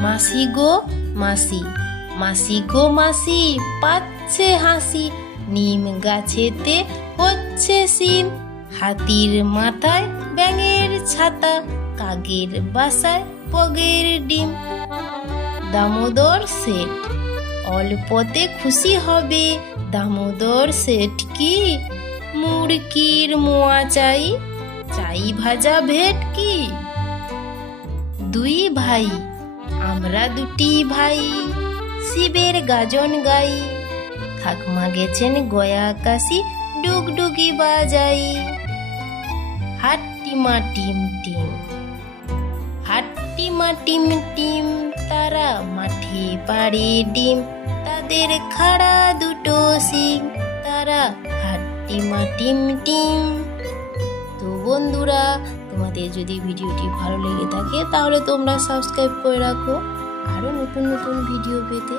মাসি গো মাসি মাসি গো মাসি পাচ্ছে হাসি নিম গাছেতে হচ্ছে সিম হাতির মাথায় ব্যাঙের ছাতা কাগের বাসায় পগের ডিম দামোদর সেট অল্পতে খুশি হবে দামোদর সেট কি মুরগির মোয়া চাই চাই ভাজা ভেটকি দুই ভাই আমরা দুটি ভাই, শিবের গাজন গাই। ঠাকমা গেছেন গয়া কাশি, ডুগডুগি বাজাই। হাট্টিমা টিম টিম হাট্টিমা টিম টিম, তারা মাঠে পাড়ে ডিম। তাদের খাড়া দুটো সিং তারা হাট্টিমা টিম টিম। তো বন্ধুরা তোমাদের যদি ভিডিওটি ভালো লেগে থাকে, তাহলে তোমরা সাবস্ক্রাইব করে রাখো। আরও নতুন নতুন ভিডিও পেতে